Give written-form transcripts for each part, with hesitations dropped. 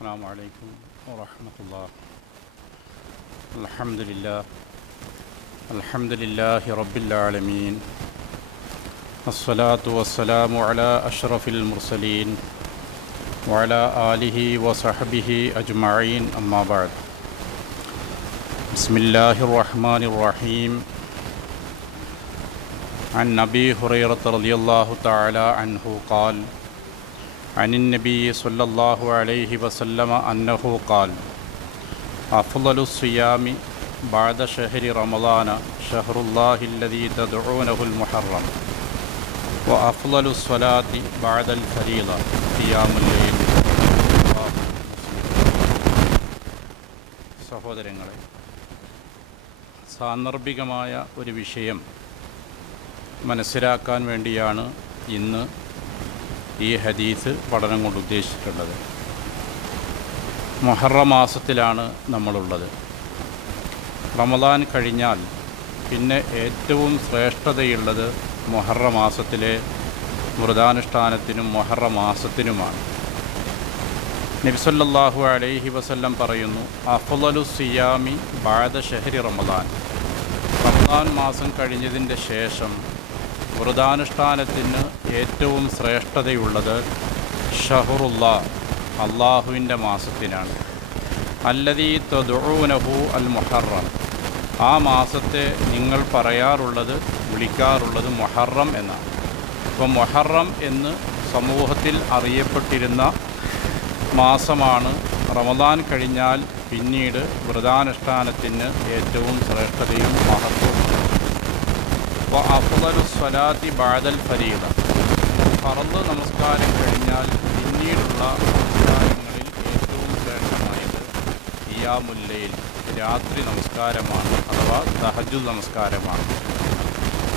السلام عليكم ورحمة الله. الحمد لله رب العالمين، الصلاة والسلام على أشرف المرسلين وعلى آله وصحبه أجمعين، أما بعد. بسم الله الرحمن الرحيم. عن أبي هريرة رضي الله تعالى عنه قال: عن النبي صلى الله عليه وسلم أنه قال: أفضل الصيام بعد شهر رمضان شهر الله الذي تدعونه المحرم، وأفضل الصلاة بعد الفريضة قيام الليل. സഹോദരങ്ങളെ, സാന്ദർഭികമായ ഒരു വിഷയം മനസ്സിലാക്കാൻ വേണ്ടിയാണ് ഇന്ന് ഈ ഹദീസ് പഠനം കൊണ്ട് ഉദ്ദേശിച്ചിട്ടുള്ളത്. മുഹറം മാസത്തിലാണ് നമ്മളുള്ളത്. റമദാൻ കഴിഞ്ഞാൽ പിന്നെ ഏറ്റവും ശ്രേഷ്ഠതയുള്ളത് മുഹറം മാസത്തിലെ വ്രതാനുഷ്ഠാനത്തിനും മുഹറം മാസത്തിനുമാണ്. നബി സല്ലല്ലാഹു അലൈഹി വസല്ലം പറയുന്നു: അഫ്ളലു സിയാമി ബഅദ ഷഹ്രി റമദാൻ. റമദാൻ മാസം കഴിഞ്ഞതിൻ്റെ ശേഷം വ്രതാനുഷ്ഠാനത്തിന് ഏറ്റവും ശ്രേഷ്ഠതയുള്ളത് ഷഹറുല്ലാ, അള്ളാഹുവിൻ്റെ മാസത്തിനാണ്. അല്ലദീ തദ്ഊനഹു അൽ മുഹറം. ആ മാസത്തെ നിങ്ങൾ പറയാറുള്ളത്, വിളിക്കാറുള്ളത് മുഹറം എന്നാണ്. അപ്പോൾ മുഹറം എന്ന് സമൂഹത്തിൽ അറിയപ്പെട്ടിരുന്ന മാസമാണ് റമദാൻ കഴിഞ്ഞാൽ പിന്നീട് വ്രതാനുഷ്ഠാനത്തിന് ഏറ്റവും ശ്രേഷ്ഠതയും മഹത്വവും. അഫ്ളലു സ്വലാത്തി ബഅദൽ ഫരീദ. ഫർദ് നമസ്കാരം കഴിഞ്ഞാൽ പിന്നീടുള്ള നമസ്കാരങ്ങളിൽ ഏറ്റവും ശ്രേഷ്ഠമായത് ഖിയാമുൽ ലൈൽ, രാത്രി നമസ്കാരമാണ്, അഥവാ തഹജ്ജുദ് നമസ്കാരമാണ്.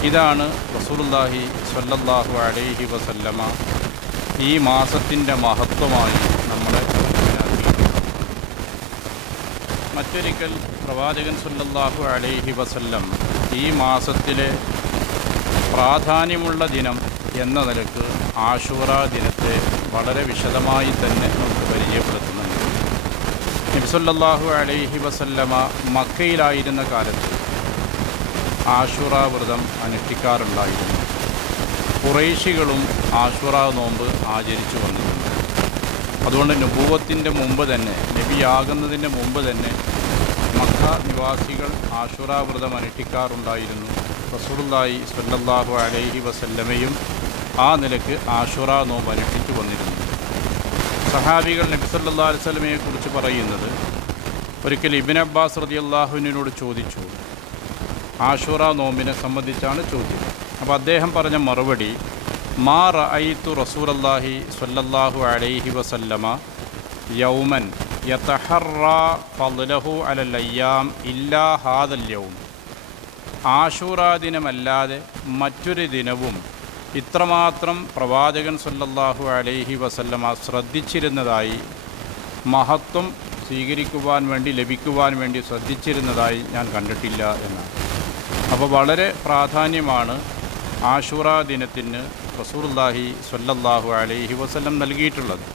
ഇതാണ് റസൂലുള്ളാഹി സ്വല്ലല്ലാഹു അലൈഹി വസല്ലമ ഈ മാസത്തിൻ്റെ മഹത്വമായി നമ്മളെ മനസ്സിലാക്കിയിട്ടുണ്ട്. മറ്റൊരിക്കൽ പ്രവാചകൻ സ്വല്ലല്ലാഹു അലൈഹി വസല്ലം ഈ മാസത്തിലെ പ്രാധാന്യമുള്ള ദിനം എന്ന നിലക്ക് ആശൂറ ദിനത്തെ വളരെ വിശദമായി തന്നെ നമുക്ക് പരിചയപ്പെടുത്തുന്നുണ്ട്. നബി സല്ലല്ലാഹു അലൈഹി വസല്ലമ മക്കയിലായിരുന്ന കാലത്ത് ആശൂറ വ്രതം അനുഷ്ഠിക്കാറുണ്ടായിരുന്നു. ഖുറൈശികളും ആശൂറ നോമ്പ് ആചരിച്ചു വന്നിട്ടുണ്ട്. അതുകൊണ്ട് നുബുവത്തിൻ്റെ മുമ്പ് തന്നെ, നബിയാകുന്നതിൻ്റെ മുമ്പ് തന്നെ മക്ക നിവാസികൾ ആശൂറ വ്രതം അനുഷ്ഠിക്കാറുണ്ടായിരുന്നു. റസൂലുള്ളാഹി സ്വല്ലല്ലാഹു അലൈഹി വസല്ലമയും ആ നിലക്ക് ആശൂറ നോമ്പ് അനുഷ്ഠിച്ചു വന്നിരുന്നു. സഹാബികൾ നബി സല്ലല്ലാഹു അലൈഹി വസല്ലമയെക്കുറിച്ച് പറയുന്നത്, ഒരിക്കൽ ഇബ്നു അബ്ബാസ് റളിയല്ലാഹുവിനോട് ചോദിച്ചു. ആശൂറ നോമ്പിനെ സംബന്ധിച്ചാണ് ചോദ്യം. അപ്പോൾ അദ്ദേഹം പറഞ്ഞ മറുപടി: മാ റഅയ്തു റസൂലല്ലാഹി സ്വല്ലല്ലാഹു അലൈഹി വസല്ലമ യൗമൻ യതഹറാ ഫളലഹു അലൽ അയ്യാം ഇല്ലാ ഹാദൽ യൗം. ആശൂറ ദിനമല്ലാതെ മറ്റൊരു ദിനവും ഇത്രമാത്രം പ്രവാചകൻ സ്വല്ലല്ലാഹു അലൈഹി വസല്ലമ ശ്രദ്ധിച്ചിരുന്നതായി, മഹത്വം സ്വീകരിക്കുവാൻ വേണ്ടി, ലഭിക്കുവാൻ വേണ്ടി ശ്രദ്ധിച്ചിരുന്നതായി ഞാൻ കണ്ടിട്ടില്ല എന്നാണ്. അപ്പോൾ വളരെ പ്രാധാന്യമാണ് ആശൂറ ദിനത്തിന് റസൂലുള്ളാഹി സ്വല്ലല്ലാഹു അലൈഹി വസല്ലം നൽകിയിട്ടുള്ളത്.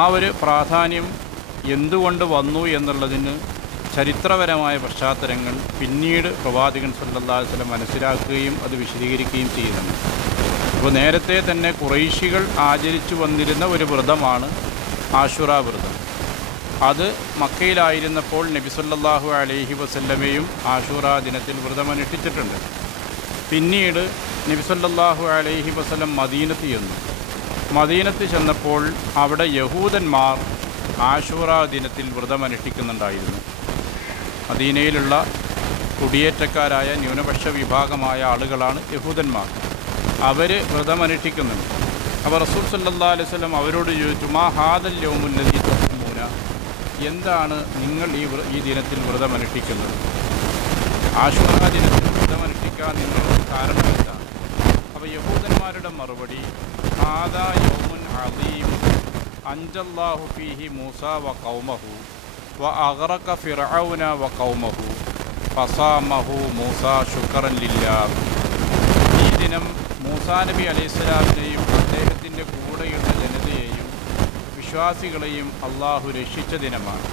ആ ഒരു പ്രാധാന്യം എന്തുകൊണ്ട് വന്നു എന്നുള്ളതിന് ചരിത്രപരമായ പശ്ചാത്തലങ്ങൾ പിന്നീട് പ്രവാചകൻ സ്വല്ലല്ലാഹു അലൈഹി വസല്ലം മനസ്സിലാക്കുകയും അത് വിശദീകരിക്കുകയും ചെയ്യുന്നുണ്ട്. അപ്പോൾ നേരത്തെ തന്നെ ഖുറൈശികൾ ആചരിച്ചു വന്നിരുന്ന ഒരു വ്രതമാണ് ആശൂറ വ്രതം. അത് മക്കയിലായിരുന്നപ്പോൾ നബി സല്ലല്ലാഹു അലൈഹി വസല്ലമയും ആശൂറ ദിനത്തിൽ വ്രതമനുഷ്ഠിച്ചിട്ടുണ്ട്. പിന്നീട് നബി സല്ലല്ലാഹു അലൈഹി വസല്ലം മദീനത്ത് ചെന്നു. മദീനത്ത് ചെന്നപ്പോൾ അവിടെ യഹൂദന്മാർ ആശൂറ ദിനത്തിൽ വ്രതമനുഷ്ഠിക്കുന്നുണ്ടായിരുന്നു. മദീനയിലുള്ള കുടിയേറ്റക്കാരായ ന്യൂനപക്ഷ വിഭാഗമായ ആളുകളാണ് യഹൂദന്മാർ. അവർ വ്രതമനുഷ്ഠിക്കുന്നുണ്ട്. അപ്പോൾ റസൂൽ സല്ലല്ലാഹു അലൈഹി വസല്ലം അവരോട് ചോദിച്ചു: മാ ഹാദൽ യൗമുല്ലദീ തസ്മൂന. എന്താണ് നിങ്ങൾ ഈ ദിനത്തിൽ വ്രതമനുഷ്ഠിക്കുന്നത്? ആശൂറ ദിനത്തിൽ വ്രതമനുഷ്ഠിക്കാൻ നിങ്ങളുടെ കാരണം എന്താണ്? അപ്പോൾ യഹൂദന്മാരുടെ മറുപടി: ഹാദാ യൗമുൻ അദീം അൻജല്ലാഹു ഫീഹി മൂസ വ ഖൗമഹു വ അഗ്റഖ ഫിർഔന വ ഖൗമഹു ഫസാമഹു മൂസ ശുക്രൻ ലില്ലാഹ്. ഈ ദിനം മൂസാ നബി അലൈഹിസ്സലാമിനെയും അദ്ദേഹത്തിൻ്റെ കൂടെയുള്ള ജനതയെയും വിശ്വാസികളെയും അള്ളാഹു രക്ഷിച്ച ദിനമാണ്.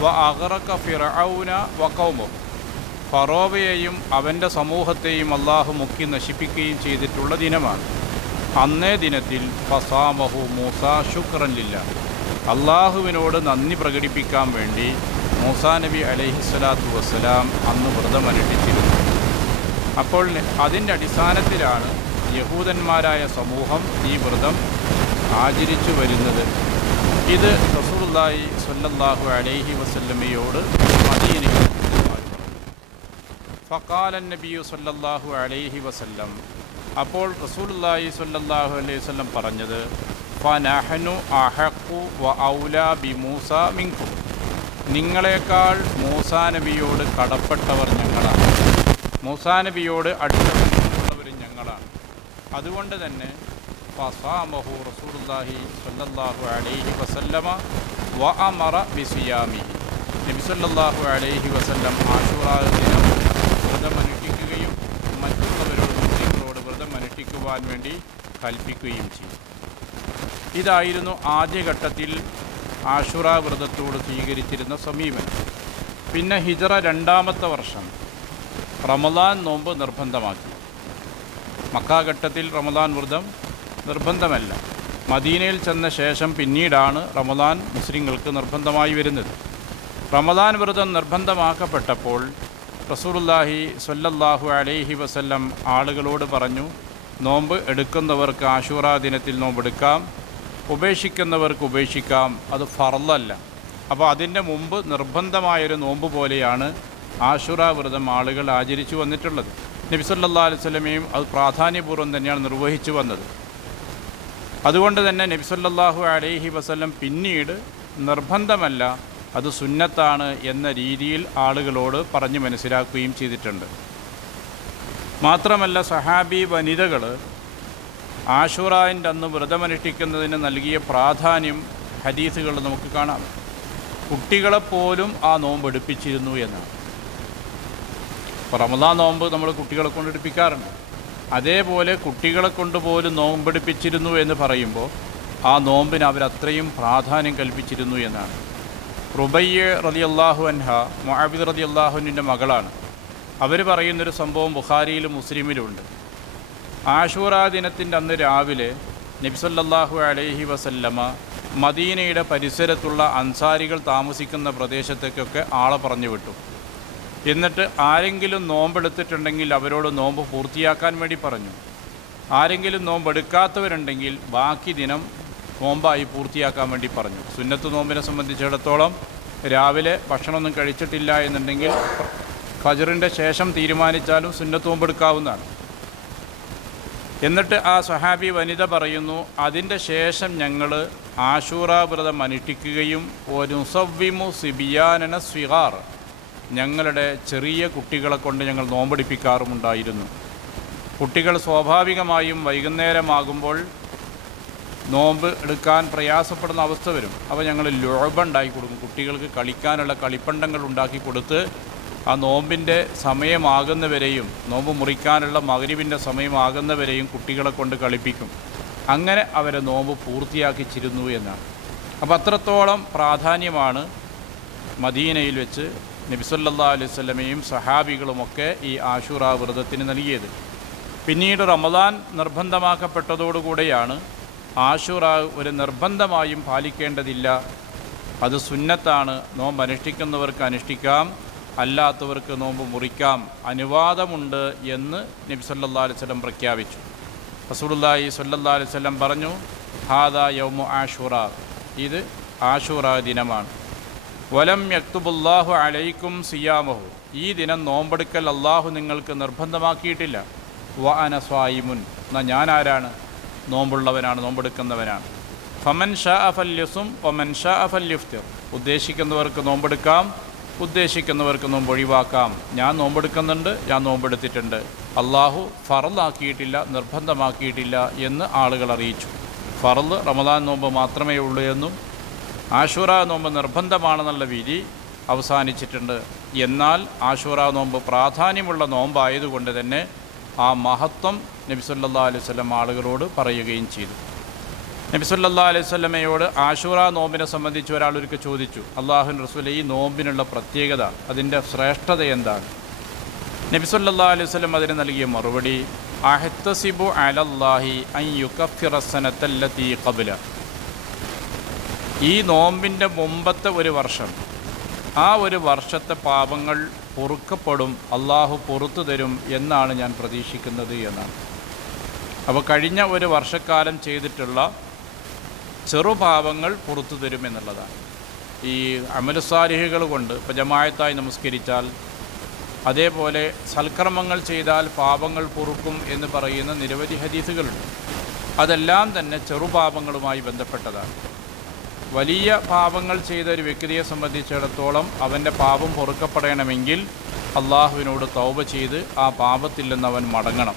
വ അഗറക ഫിർഔന വ ഖൗമഹു, ഫറോവയെയും അവൻ്റെ സമൂഹത്തെയും അള്ളാഹു മുക്കി നശിപ്പിക്കുകയും ചെയ്തിട്ടുള്ള ദിനമാണ്. അന്നേ ദിനത്തിൽ ഫസാമഹു മൂസ ശുക്രൻ ലില്ലാഹ്, അള്ളാഹുവിനോട് നന്ദി പ്രകടിപ്പിക്കാൻ വേണ്ടി മൂസാ നബി അലൈഹിസ്സലാത്തു വസ്സലാം അന്ന് വ്രതമനുഷ്ഠിച്ചിരുന്നു. അപ്പോൾ അതിൻ്റെ അടിസ്ഥാനത്തിലാണ് യഹൂദന്മാരായ സമൂഹം ഈ വ്രതം ആചരിച്ചു വരുന്നത്. ഇത് റസൂലുള്ളാഹി സ്വല്ലല്ലാഹു അലൈഹി വസല്ലമയോട് മദീനയിൽ ഫഖാല നബിയു സ്വല്ലല്ലാഹു അലൈഹി വസല്ലം, അപ്പോൾ റസൂലുള്ളാഹി സ്വല്ലല്ലാഹു അലൈഹി വസല്ലം പറഞ്ഞത്, ഫനഹ്നു അഹഖു വ ഔലാ ബിമൂസ മിൻകും, നിങ്ങളെക്കാൾ മൂസാ നബിയോട് കടപ്പെട്ടവർ ഞങ്ങളാണ്, മൂസാ നബിയോട് അടുത്ത ബന്ധമുള്ളവരും ഞങ്ങളാണ്. അതുകൊണ്ട് തന്നെ ഫസാമഹു റസൂലുള്ളാഹി സ്വല്ലല്ലാഹു അലൈഹി വസല്ലമ വ അമറ ബിസിയാമിഹി, നബി സ്വല്ലല്ലാഹു അലൈഹി വസല്ലം ആശൂറാ ദിനം വ്രതമനുഷ്ഠിക്കുകയും മറ്റുള്ളവരോട് മുസ്ലിങ്ങളോട് വ്രതമനുഷ്ഠിക്കുവാൻ വേണ്ടി കൽപ്പിക്കുകയും ചെയ്തു. ഇതായിരുന്നു ആദ്യഘട്ടത്തിൽ ആശൂറാ വ്രതത്തോട് സ്വീകരിച്ചിരുന്ന സമീപനം. പിന്നെ ഹിജറ 2-ാമത്തെ വർഷം റമദാൻ നോമ്പ് നിർബന്ധമാക്കി. മക്കാഘട്ടത്തിൽ റമദാൻ വ്രതം നിർബന്ധമല്ല. മദീനയിൽ ചെന്ന ശേഷം പിന്നീടാണ് റമദാൻ മുസ്ലിങ്ങൾക്ക് നിർബന്ധമായി വരുന്നത്. റമദാൻ വ്രതം നിർബന്ധമാക്കപ്പെട്ടപ്പോൾ റസൂലുള്ളാഹി സ്വല്ലല്ലാഹു അലൈഹി വസല്ലം ആളുകളോട് പറഞ്ഞു, നോമ്പ് എടുക്കുന്നവർക്ക് ആശൂറാ ദിനത്തിൽ നോമ്പെടുക്കാം, ഉപേക്ഷിക്കുന്നവർക്ക് ഉപേക്ഷിക്കാം, അത് ഫർളല്ല. അപ്പോൾ അതിൻ്റെ മുമ്പ് നിർബന്ധമായൊരു നോമ്പ് പോലെയാണ് ആശൂറാ വ്രതം ആളുകൾ ആചരിച്ചു വന്നിട്ടുള്ളത്. നബി സല്ലല്ലാഹു അലൈഹി വസല്ലമയും അത് പ്രാധാന്യപൂർവ്വം തന്നെയാണ് നിർവഹിച്ചു വന്നത്. അതുകൊണ്ട് തന്നെ നബി സല്ലല്ലാഹു അലൈഹി വസല്ലം പിന്നീട് നിർബന്ധമല്ല, അത് സുന്നത്താണ് എന്ന രീതിയിൽ ആളുകളോട് പറഞ്ഞു മനസ്സിലാക്കുകയും ചെയ്തിട്ടുണ്ട്. മാത്രമല്ല സഹാബി വനിതകൾ ആശൂറാൻ്റെ അന്ന് വ്രതമനുഷ്ഠിക്കുന്നതിന് നൽകിയ പ്രാധാന്യം ഹദീസുകൾ നമുക്ക് കാണാം. കുട്ടികളെപ്പോലും ആ നോമ്പ് എടുപ്പിച്ചിരുന്നു എന്നാണ്. ഇപ്പോൾ റമദാൻ നോമ്പ് നമ്മൾ കുട്ടികളെ കൊണ്ട് എടുപ്പിക്കാറുണ്ട്. അതേപോലെ കുട്ടികളെ കൊണ്ട് പോലും നോമ്പെടുപ്പിച്ചിരുന്നു എന്ന് പറയുമ്പോൾ ആ നോമ്പിന് അവരത്രയും പ്രാധാന്യം കൽപ്പിച്ചിരുന്നു എന്നാണ്. റുബയ്യ റളിയല്ലാഹു അൻഹ മുഅവിദ് റളിയല്ലാഹുവിൻ്റെ മകളാണ്. അവർ പറയുന്നൊരു സംഭവം ബുഖാരിയിലും മുസ്ലിമിലുമുണ്ട്. ആശൂറാ ദിനത്തിൻ്റെ അന്ന് രാവിലെ നബി സല്ലല്ലാഹു അലൈഹി വസല്ലമ മദീനയുടെ പരിസരത്തുള്ള അൻസാരികൾ താമസിക്കുന്ന പ്രദേശത്തേക്കൊക്കെ ആളെ പറഞ്ഞു വിട്ടു. എന്നിട്ട് ആരെങ്കിലും നോമ്പെടുത്തിട്ടുണ്ടെങ്കിൽ അവരോട് നോമ്പ് പൂർത്തിയാക്കാൻ വേണ്ടി പറഞ്ഞു. ആരെങ്കിലും നോമ്പെടുക്കാത്തവരുണ്ടെങ്കിൽ ബാക്കി ദിനം നോമ്പായി പൂർത്തിയാക്കാൻ വേണ്ടി പറഞ്ഞു. സുന്നത്ത് നോമ്പിനെ സംബന്ധിച്ചിടത്തോളം രാവിലെ ഭക്ഷണമൊന്നും കഴിച്ചിട്ടില്ല എന്നുണ്ടെങ്കിൽ ഫജ്റിൻ്റെ ശേഷം തീരുമാനിച്ചാലും സുന്നത്ത് നോമ്പെടുക്കാവുന്നതാണ്. എന്നിട്ട് ആ സഹാബി വനിത പറയുന്നു, അതിൻ്റെ ശേഷം ഞങ്ങൾ ആശൂറാ വ്രതം അനുഷ്ഠിക്കുകയും നുസവ്വിമു സിബിയാനന സ്വിഗാർ, ഞങ്ങളുടെ ചെറിയ കുട്ടികളെ കൊണ്ട് ഞങ്ങൾ നോമ്പെടുപ്പിക്കാറുമുണ്ടായിരുന്നു. കുട്ടികൾ സ്വാഭാവികമായും വൈകുന്നേരമാകുമ്പോൾ നോമ്പ് എടുക്കാൻ പ്രയാസപ്പെടുന്ന അവസ്ഥ വരും. അപ്പോൾ ഞങ്ങൾ ലുഅബ ഉണ്ടാക്കി കൊടുക്കും. കുട്ടികൾക്ക് കളിക്കാനുള്ള കളിപ്പണ്ടങ്ങൾ ഉണ്ടാക്കി കൊടുത്ത് ആ നോമ്പിൻ്റെ സമയമാകുന്നവരെയും നോമ്പ് മുറിക്കാനുള്ള മഗ്‌രിബിൻ്റെ സമയമാകുന്നവരെയും കുട്ടികളെ കൊണ്ട് കളിപ്പിക്കും. അങ്ങനെ അവരെ നോമ്പ് പൂർത്തിയാക്കിച്ചിരുന്നു എന്നാണ്. അപ്പോൾ അത്രത്തോളം പ്രാധാന്യമാണ് മദീനയിൽ വെച്ച് നബി സല്ലല്ലാഹു അലൈഹി വസല്ലമയും സഹാബികളുമൊക്കെ ഈ ആശൂറാ വ്രതത്തിന് നൽകിയത്. പിന്നീട് റമദാൻ നിർബന്ധമാക്കപ്പെട്ടതോടുകൂടെയാണ് ആശൂറാ ഒരു നിർബന്ധമായും പാലിക്കേണ്ടതില്ല, അത് സുന്നത്താണ്, നോമ്പ് അനുഷ്ഠിക്കുന്നവർക്ക് അനുഷ്ഠിക്കാം, അല്ലാത്തവർക്ക് നോമ്പ് മുറിക്കാം, അനുവാദമുണ്ട് എന്ന് നബി സല്ലല്ലാഹു അലൈഹി വസല്ലം പ്രഖ്യാപിച്ചു. റസൂലുള്ളാഹി സ്വല്ലല്ലാഹു അലൈഹി വസല്ലം പറഞ്ഞു, ഹാദാ യൗമു ആശൂറാ, ഇത് ആശൂറാ ദിനമാണ്. വലം യക്തുബുല്ലാഹു അലൈക്കും സിയാമഹു, ഈ ദിനം നോമ്പെടുക്കൽ അള്ളാഹു നിങ്ങൾക്ക് നിർബന്ധമാക്കിയിട്ടില്ല. വ അന സ്വായിമുൻ, എന്നാൽ ഞാൻ ആരാണ്? നോമ്പുള്ളവനാണ്, നോമ്പെടുക്കുന്നവനാണ്. ഫമൻ ഷാ ഫല്യസും വമൻ ഷാ ഫല്യുഫ്തിർ, ഉദ്ദേശിക്കുന്നവർക്ക് നോമ്പെടുക്കാം, ഉദ്ദേശിക്കുന്നവർക്ക് നോമ്പ് ഒഴിവാക്കാം. ഞാൻ നോമ്പെടുക്കുന്നുണ്ട്, ഞാൻ നോമ്പെടുത്തിട്ടുണ്ട്. അള്ളാഹു ഫറലാക്കിയിട്ടില്ല, നിർബന്ധമാക്കിയിട്ടില്ല എന്ന് ആളുകൾ അറിയിച്ചു. ഫറല് റമദാൻ നോമ്പ് മാത്രമേ ഉള്ളൂ എന്നും ആശൂറാ നോമ്പ് നിർബന്ധമാണെന്നുള്ള വിധി അവസാനിച്ചിട്ടുണ്ട്. എന്നാൽ ആശൂറാ നോമ്പ് പ്രാധാന്യമുള്ള നോമ്പായതുകൊണ്ട് തന്നെ ആ മഹത്വം നബി സല്ലല്ലാഹു അലൈഹി വസല്ലം ആളുകളോട് പറയുകയും ചെയ്തു. നബി സല്ലല്ലാഹു അലൈഹി വസല്ലമയോട് ആശൂറ നോമ്പിനെ സംബന്ധിച്ച് ഒരാളൊരിക്കൽ ചോദിച്ചു, അല്ലാഹുവിൻ്റെ റസൂലേ, ഈ നോമ്പിനുള്ള പ്രത്യേകത, അതിൻ്റെ ശ്രേഷ്ഠത എന്താണ്? നബി സല്ലല്ലാഹു അലൈഹി വസല്ലം അതിന് നൽകിയ മറുപടി, അഹ്തസിബു അലല്ലാഹി അൻ യുകഫിറ സനത്തല്ലതി ഖബ്ല. ഈ നോമ്പിൻ്റെ മുമ്പത്തെ ഒരു വർഷം, ആ ഒരു വർഷത്തെ പാപങ്ങൾ പൊറുക്കപ്പെടും, അള്ളാഹു പൊറുത്തു തരും എന്നാണ് ഞാൻ പ്രതീക്ഷിക്കുന്നത് എന്നാണ്. അപ്പോൾ കഴിഞ്ഞ ഒരു വർഷക്കാലം ചെയ്തിട്ടുള്ള ചെറുപാപങ്ങൾ പുറത്തു തരും എന്നുള്ളതാണ്. ഈ അമലുസാലിഹുകൾ കൊണ്ട് ഇപ്പോൾ ജമാഅത്തായി നമസ്കരിച്ചാൽ, അതേപോലെ സൽക്കർമ്മങ്ങൾ ചെയ്താൽ പാപങ്ങൾ പൊറുക്കും എന്ന് പറയുന്ന നിരവധി ഹദീസുകളുണ്ട്. അതെല്ലാം തന്നെ ചെറുപാപങ്ങളുമായി ബന്ധപ്പെട്ടതാണ്. വലിയ പാപങ്ങൾ ചെയ്ത ഒരു വ്യക്തിയെ സംബന്ധിച്ചിടത്തോളം അവൻ്റെ പാപം പൊറുക്കപ്പെടണമെങ്കിൽ അള്ളാഹുവിനോട് തൗബ ചെയ്ത് ആ പാപത്തിൽ നിന്ന് അവൻ മടങ്ങണം.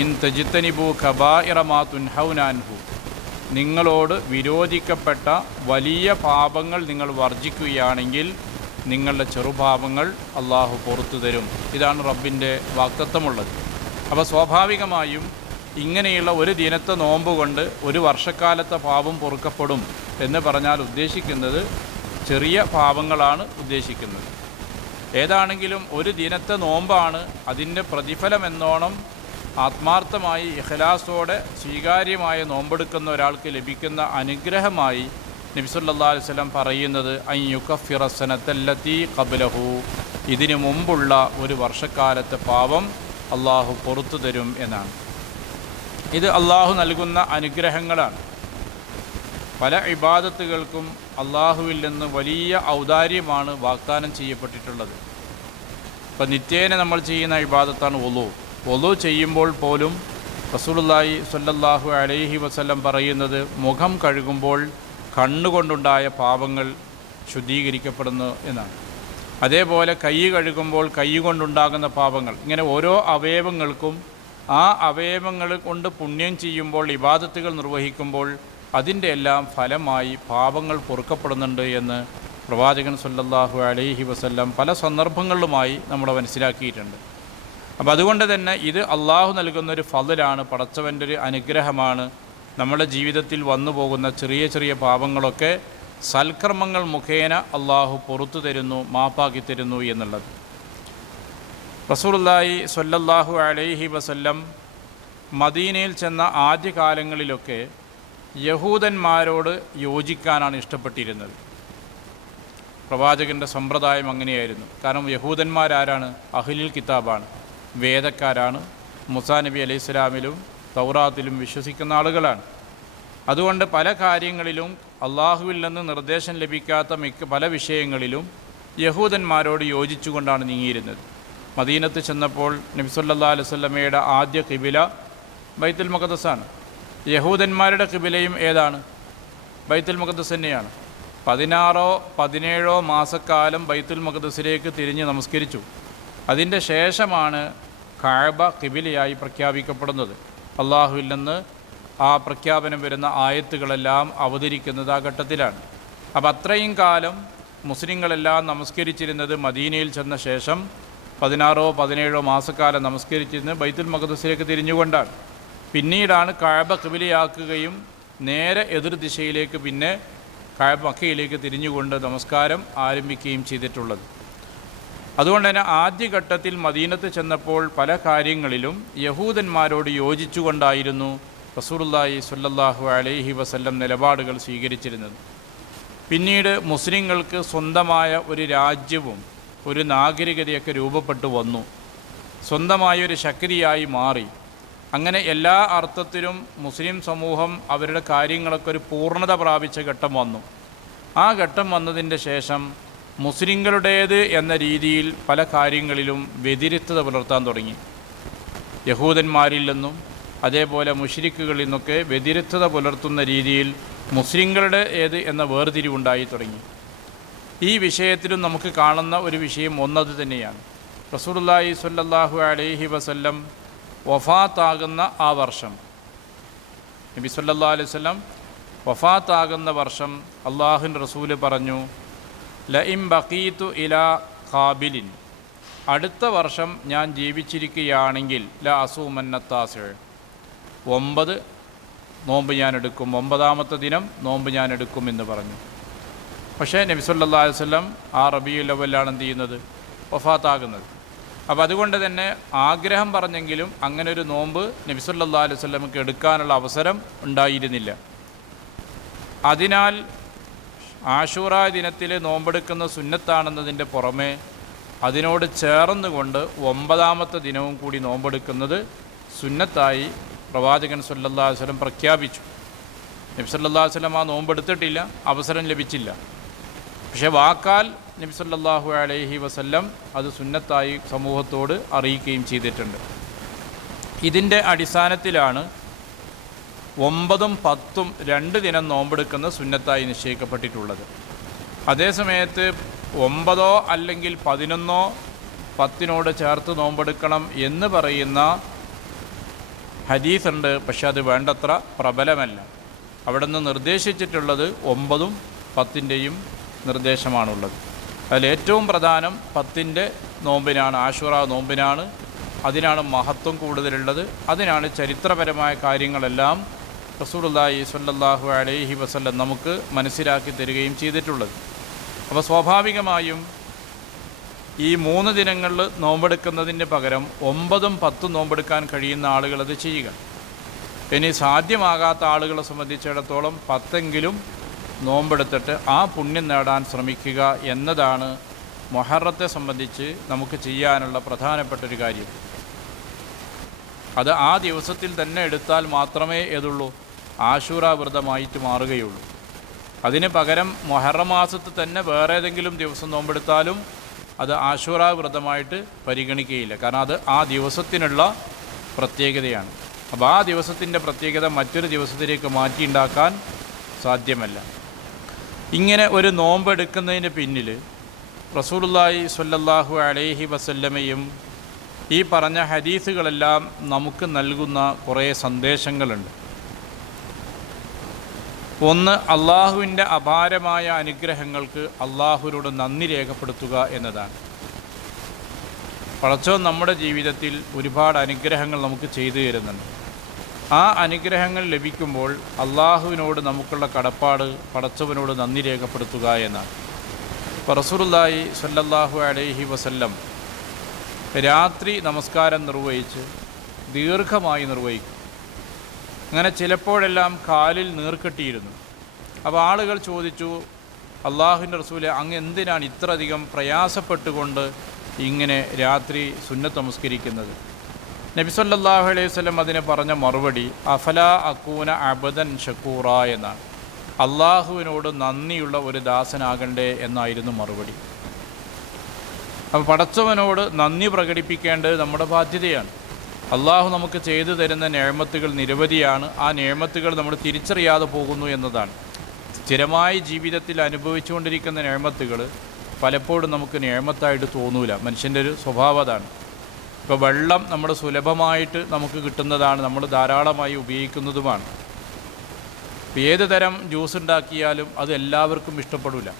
ഇൻ തജ്തനിബു കബായിറ മാ തുൻഹൗന അൻഹു, നിങ്ങളോട് വിരോധിക്കപ്പെട്ട വലിയ പാപങ്ങൾ നിങ്ങൾ വർജിക്കുകയാണെങ്കിൽ നിങ്ങളുടെ ചെറുപാപങ്ങൾ അള്ളാഹു പുറത്തു തരും. ഇതാണ് റബ്ബിൻ്റെ വാഗ്ദത്തമുള്ളത്. അപ്പോൾ സ്വാഭാവികമായും ഇങ്ങനെയുള്ള ഒരു ദിനത്തെ നോമ്പ് കൊണ്ട് ഒരു വർഷക്കാലത്തെ പാപം പൊറുക്കപ്പെടും എന്ന് പറഞ്ഞാൽ ഉദ്ദേശിക്കുന്നത് ചെറിയ പാപങ്ങളാണ് ഉദ്ദേശിക്കുന്നത്. ഏതാണെങ്കിലും ഒരു ദിനത്തെ നോമ്പാണ്, അതിൻ്റെ പ്രതിഫലം എന്നോണം ആത്മാർത്ഥമായി ഇഖ്ലാസോടെ സ്വീകാര്യമായ നോമ്പെടുക്കുന്ന ഒരാൾക്ക് ലഭിക്കുന്ന അനുഗ്രഹമായി നബി സല്ലല്ലാഹു അലൈഹി വസല്ലം പറയുന്നത് അൻ യുകഫിറ സനത്തല്ലതി ഖബ്ലഹു, ഇതിനു മുമ്പുള്ള ഒരു വർഷക്കാലത്തെ പാപം അള്ളാഹു പുറത്തു തരും എന്നാണ്. ഇത് അള്ളാഹു നൽകുന്ന അനുഗ്രഹങ്ങളാണ്. പല ഇബാദത്തുകൾക്കും അള്ളാഹുവിൽ നിന്ന് വലിയ ഔദാര്യമാണ് വാഗ്ദാനം ചെയ്യപ്പെട്ടിട്ടുള്ളത്. ഇപ്പം നിത്യേന നമ്മൾ ചെയ്യുന്ന ഇബാദത്താണ് ഒളു ചെയ്യുമ്പോൾ പോലും റസൂലുള്ളാഹി സ്വല്ലല്ലാഹു അലൈഹി വസല്ലം പറയുന്നത് മുഖം കഴുകുമ്പോൾ കണ്ണുകൊണ്ടുണ്ടായ പാപങ്ങൾ ശുദ്ധീകരിക്കപ്പെടുന്നു എന്നാണ്. അതേപോലെ കൈ കഴുകുമ്പോൾ കൈ കൊണ്ടുണ്ടാകുന്ന പാപങ്ങൾ, ഇങ്ങനെ ഓരോ അവയവങ്ങൾക്കും ആ അവയവങ്ങൾ കൊണ്ട് പുണ്യം ചെയ്യുമ്പോൾ, ഇബാദത്തുകൾ നിർവഹിക്കുമ്പോൾ അതിൻ്റെ എല്ലാം ഫലമായി പാപങ്ങൾ പൊറുക്കപ്പെടുന്നുണ്ട് എന്ന് പ്രവാചകൻ സ്വല്ലല്ലാഹു അലൈഹി വസല്ലം പല സന്ദർഭങ്ങളിലുമായി നമ്മളെ മനസ്സിലാക്കിയിട്ടുണ്ട്. അപ്പോൾ അതുകൊണ്ട് തന്നെ ഇത് അള്ളാഹു നൽകുന്നൊരു ഫളലാണ്, പടച്ചവൻ്റെ ഒരു അനുഗ്രഹമാണ്. നമ്മുടെ ജീവിതത്തിൽ വന്നു പോകുന്ന ചെറിയ ചെറിയ പാപങ്ങളൊക്കെ സൽക്കർമ്മങ്ങൾ മുഖേന അള്ളാഹു പുറത്തു തരുന്നു, മാപ്പാക്കി തരുന്നു എന്നുള്ളത്. റസൂലുള്ളാഹി സ്വല്ലല്ലാഹു അലൈഹി വസല്ലം മദീനയിൽ ചെന്ന ആദ്യകാലങ്ങളിലൊക്കെ യഹൂദന്മാരോട് യോജിക്കാനാണ് ഇഷ്ടപ്പെട്ടിരുന്നത്. പ്രവാചകൻ്റെ സമ്പ്രദായം അങ്ങനെയായിരുന്നു. കാരണം യഹൂദന്മാരാരാണ്? അഹ്ലുൽ കിതാബാണ്, വേദക്കാരാണ്, മൂസാ നബി അലൈഹി സ്വലാമിലും തൗറാത്തിലും വിശ്വസിക്കുന്ന ആളുകളാണ്. അതുകൊണ്ട് പല കാര്യങ്ങളിലും അള്ളാഹുവിൽ നിന്ന് നിർദ്ദേശം ലഭിക്കാത്ത പല വിഷയങ്ങളിലും യഹൂദന്മാരോട് യോജിച്ചുകൊണ്ടാണ് നീങ്ങിയിരുന്നത്. മദീനത്ത് ചെന്നപ്പോൾ നബി സല്ലല്ലാഹു അലൈഹി വസല്ലമയുടെ ആദ്യ ഖിബില ബൈത്തുൽ മുഖദ്ദസാണ്. യഹൂദന്മാരുടെ ഖിബിലയും ഏതാണ്? ബൈത്തുൽ മുഖദ്ദസ് തന്നെയാണ്. 16-17 മാസക്കാലം ബൈത്തുൽ മുഖദ്ദസിലേക്ക് തിരിഞ്ഞ് നമസ്കരിച്ചു. അതിൻ്റെ ശേഷമാണ് കഅബ ഖിബിലയായി പ്രഖ്യാപിക്കപ്പെടുന്നത്. അള്ളാഹുവിൽ നിന്ന് ആ പ്രഖ്യാപനം വരുന്ന ആയത്തുകളെല്ലാം അവതരിക്കുന്നത് ആ ഘട്ടത്തിലാണ്. അപ്പം അത്രയും കാലം മുസ്ലിങ്ങളെല്ലാം നമസ്കരിച്ചിരുന്നത് മദീനയിൽ ചെന്ന ശേഷം 16-17 മാസക്കാലം നമസ്കരിച്ചിരുന്നത് ബൈത്തുൽ മുഖദ്ദസിലേക്ക് തിരിഞ്ഞുകൊണ്ടാണ്. പിന്നീടാണ് കഅബ ഖിബിലയാക്കുകയും നേരെ എതിർ ദിശയിലേക്ക് പിന്നെ കഅബ മക്കയിലേക്ക് തിരിഞ്ഞുകൊണ്ട് നമസ്കാരം ആരംഭിക്കുകയും ചെയ്തിട്ടുള്ളത്. അതുകൊണ്ട് തന്നെ ആദ്യഘട്ടത്തിൽ മദീനത്ത് ചെന്നപ്പോൾ പല കാര്യങ്ങളിലും യഹൂദന്മാരോട് യോജിച്ചുകൊണ്ടായിരുന്നു റസൂലുള്ളാഹി സ്വല്ലല്ലാഹു അലൈഹി വസല്ലം നിലപാടുകൾ സ്വീകരിച്ചിരുന്നത്. പിന്നീട് മുസ്ലിങ്ങൾക്ക് സ്വന്തമായ ഒരു രാജ്യവും ഒരു നാഗരികതയൊക്കെ രൂപപ്പെട്ടു വന്നു, സ്വന്തമായൊരു ശക്തിയായി മാറി. അങ്ങനെ എല്ലാ അർത്ഥത്തിലും മുസ്ലിം സമൂഹം അവരുടെ കാര്യങ്ങളൊക്കെ ഒരു പൂർണ്ണത പ്രാപിച്ച ഘട്ടം വന്നു. ആ ഘട്ടം വന്നതിൻ്റെ ശേഷം മുസ്ലിങ്ങളുടേത് എന്ന രീതിയിൽ പല കാര്യങ്ങളിലും വ്യതിരിക്തത പുലർത്താൻ തുടങ്ങി. യഹൂദന്മാരിൽ നിന്നും അതേപോലെ മുശ്രിക്കുകളിൽ നിന്നൊക്കെ വ്യതിരിക്തത പുലർത്തുന്ന രീതിയിൽ മുസ്ലിങ്ങളുടെ ഏത് എന്ന വേർതിരിവുണ്ടായി തുടങ്ങി. ഈ വിഷയത്തിലും നമുക്ക് കാണുന്ന ഒരു വിഷയം ഒന്നത് തന്നെയാണ്. റസൂലുള്ളാഹി സ്വല്ലല്ലാഹു അലൈഹി വസല്ലം വഫാത്താകുന്ന ആ വർഷം, നബി സല്ലല്ലാഹു അലൈഹി വസല്ലം വഫാത്താകുന്ന വർഷം അള്ളാഹുവിൻ്റെ റസൂല് പറഞ്ഞു, ലഇൻ ബഖീതു ഇലാ ഖാബിലിൻ, അടുത്ത വർഷം ഞാൻ ജീവിച്ചിരിക്കുകയാണെങ്കിൽ ല അസൂമന്ന താസിഅ, 9 നോമ്പ് ഞാൻ എടുക്കും, 9-ാമത്തെ ദിനം നോമ്പ് ഞാൻ എടുക്കും എന്ന് പറഞ്ഞു. പക്ഷേ നബി സല്ലല്ലാഹു അലൈഹി വസല്ലം ആ റബീഉൽ അവ്വലാണ് എന്ത് ചെയ്യുന്നത്, വഫാത്താകുന്നത്. അപ്പോൾ അതുകൊണ്ട് തന്നെ ആഗ്രഹം പറഞ്ഞെങ്കിലും അങ്ങനെ ഒരു നോമ്പ് നബി സല്ലല്ലാഹു അലൈഹി വസല്ലമക്ക് എടുക്കാനുള്ള അവസരം ഉണ്ടായിരുന്നില്ല. അതിനാൽ ആശൂറ ദിനത്തിൽ നോമ്പെടുക്കുന്ന സുന്നത്താണെന്നതിൻ്റെ പുറമെ അതിനോട് ചേർന്നുകൊണ്ട് 9-ാമത്തെ ദിനവും കൂടി നോമ്പെടുക്കുന്നത് സുന്നത്തായി പ്രവാചകൻ സല്ലല്ലാഹു അലൈഹി വസല്ലം പ്രഖ്യാപിച്ചു. നബി സല്ലല്ലാഹു അലൈഹി വസല്ലം ആ നോമ്പെടുത്തിട്ടില്ല, അവസരം ലഭിച്ചില്ല. പക്ഷേ വാക്കാൽ നബി സല്ലല്ലാഹു അലൈഹി വസല്ലം അത് സുന്നത്തായി സമൂഹത്തോട് അറിയിക്കുകയും ചെയ്തിട്ടുണ്ട്. ഇതിൻ്റെ അടിസ്ഥാനത്തിലാണ് 9ഉം 10ഉം 2 ദിനം നോമ്പെടുക്കുന്ന സുന്നത്തായി നിശ്ചയിക്കപ്പെട്ടിട്ടുള്ളത്. അതേസമയത്ത് 9 അല്ലെങ്കിൽ 11 10നോട് ചേർത്ത് നോമ്പെടുക്കണം എന്ന് പറയുന്ന ഹദീസുണ്ട്. പക്ഷെ അത് വേണ്ടത്ര പ്രബലമല്ല. അവിടെ നിന്ന് നിർദ്ദേശിച്ചിട്ടുള്ളത് 9ഉം 10ൻ്റെയും നിർദ്ദേശമാണുള്ളത്. അതിലേറ്റവും പ്രധാനം 10ൻ്റെ നോമ്പിനാണ്, ആശൂറ നോമ്പിനാണ്. അതിനാണ് മഹത്വം കൂടുതലുള്ളത്. അതിനാണ് ചരിത്രപരമായ കാര്യങ്ങളെല്ലാം റസൂലുള്ളാഹി സ്വല്ലല്ലാഹു അലൈഹി വസല്ലം നമുക്ക് മനസ്സിലാക്കി തരികയും ചെയ്തിട്ടുള്ളത്. അപ്പോൾ സ്വാഭാവികമായും ഈ 3 ദിനങ്ങളിൽ നോമ്പെടുക്കുന്നതിന് പകരം 9ഉം 10ഉം നോമ്പെടുക്കാൻ കഴിയുന്ന ആളുകൾ അത് ചെയ്യുക. ഇനി സാധ്യമാകാത്ത ആളുകളെ സംബന്ധിച്ചിടത്തോളം 10എങ്കിലും നോമ്പെടുത്തിട്ട് ആ പുണ്യം നേടാൻ ശ്രമിക്കുക എന്നതാണ് മുഹറത്തെ സംബന്ധിച്ച് നമുക്ക് ചെയ്യാനുള്ള പ്രധാനപ്പെട്ടൊരു കാര്യം. അത് ആ ദിവസത്തിൽ തന്നെ എടുത്താൽ മാത്രമേ ഏതുള്ളൂ, ആശൂറ വ്രതമായിട്ട് മാറുകയുള്ളൂ. അതിന് പകരം മുഹറം മാസത്തിൽ തന്നെ വേറെ ഏതെങ്കിലും ദിവസം നോമ്പെടുത്താലും അത് ആശൂറ വ്രതമായിട്ട് പരിഗണിക്കുകയില്ല. കാരണം അത് ആ ദിവസത്തിനുള്ള പ്രത്യേകതയാണ്. അപ്പോൾ ആ ദിവസത്തിൻ്റെ പ്രത്യേകത മറ്റൊരു ദിവസത്തിലേക്ക് മാറ്റിയുണ്ടാക്കാൻ സാധ്യമല്ല. ഇങ്ങനെ ഒരു നോമ്പെടുക്കുന്നതിന് പിന്നിൽ റസൂലുള്ളാഹി സ്വല്ലല്ലാഹു അലൈഹി വസല്ലമയും ഈ പറഞ്ഞ ഹദീസുകളെല്ലാം നമുക്ക് നൽകുന്ന കുറേ സന്ദേശങ്ങളുണ്ട്. ഒന്ന്, അള്ളാഹുവിൻ്റെ അപാരമായ അനുഗ്രഹങ്ങൾക്ക് അള്ളാഹുവിനോട് നന്ദി രേഖപ്പെടുത്തുക എന്നതാണ്. പടച്ചോൻ നമ്മുടെ ജീവിതത്തിൽ ഒരുപാട് അനുഗ്രഹങ്ങൾ നമുക്ക് ചെയ്തു തരുന്നുണ്ട്. ആ അനുഗ്രഹങ്ങൾ ലഭിക്കുമ്പോൾ അള്ളാഹുവിനോട് നമുക്കുള്ള കടപ്പാട് പടച്ചവനോട് നന്ദി രേഖപ്പെടുത്തുക എന്നാണ്. ഇപ്പോൾ റസൂലുള്ളാഹി സ്വല്ലല്ലാഹു അലൈഹി വസല്ലം രാത്രി നമസ്കാരം നിർവഹിച്ച് ദീർഘമായി നിർവഹിക്കും. അങ്ങനെ ചിലപ്പോഴെല്ലാം കാലിൽ നീർക്കെട്ടിയിരുന്നു. അപ്പോൾ ആളുകൾ ചോദിച്ചു, അള്ളാഹുവിൻ്റെ റസൂലെ, അങ്ങ് എന്തിനാണ് ഇത്രയധികം പ്രയാസപ്പെട്ടുകൊണ്ട് ഇങ്ങനെ രാത്രി സുന്നത്ത് നമസ്കരിക്കുന്നത്? നബി സല്ലല്ലാഹു അലൈഹി വസല്ലം അതിന് പറഞ്ഞ മറുപടി അഫലാ അക്കൂന അബദൻ ഷക്കൂറ എന്നാണ്. അള്ളാഹുവിനോട് നന്ദിയുള്ള ഒരു ദാസനാകണ്ടേ എന്നായിരുന്നു മറുപടി. അപ്പോൾ പടച്ചവനോട് നന്ദി പ്രകടിപ്പിക്കേണ്ടത് നമ്മുടെ ബാധ്യതയാണ്. അള്ളാഹു നമുക്ക് ചെയ്തു തരുന്ന നിഅമത്തുകൾ നിരവധിയാണ്. ആ നിഅമത്തുകൾ നമ്മൾ തിരിച്ചറിയാതെ പോകുന്നു എന്നതാണ്. സ്ഥിരമായി ജീവിതത്തിൽ അനുഭവിച്ചുകൊണ്ടിരിക്കുന്ന നിഅമത്തുകൾ പലപ്പോഴും നമുക്ക് നിഅമത്തായിട്ട് തോന്നൂല. മനുഷ്യൻ്റെ ഒരു സ്വഭാവം അതാണ്. ഇപ്പോൾ വെള്ളം നമ്മൾ സുലഭമായിട്ട് നമുക്ക് കിട്ടുന്നതാണ്, നമ്മൾ ധാരാളമായി ഉപയോഗിക്കുന്നതുമാണ്. ഏത് തരം ജ്യൂസ് ഉണ്ടാക്കിയാലും അത് എല്ലാവർക്കും ഇഷ്ടപ്പെടില്ല.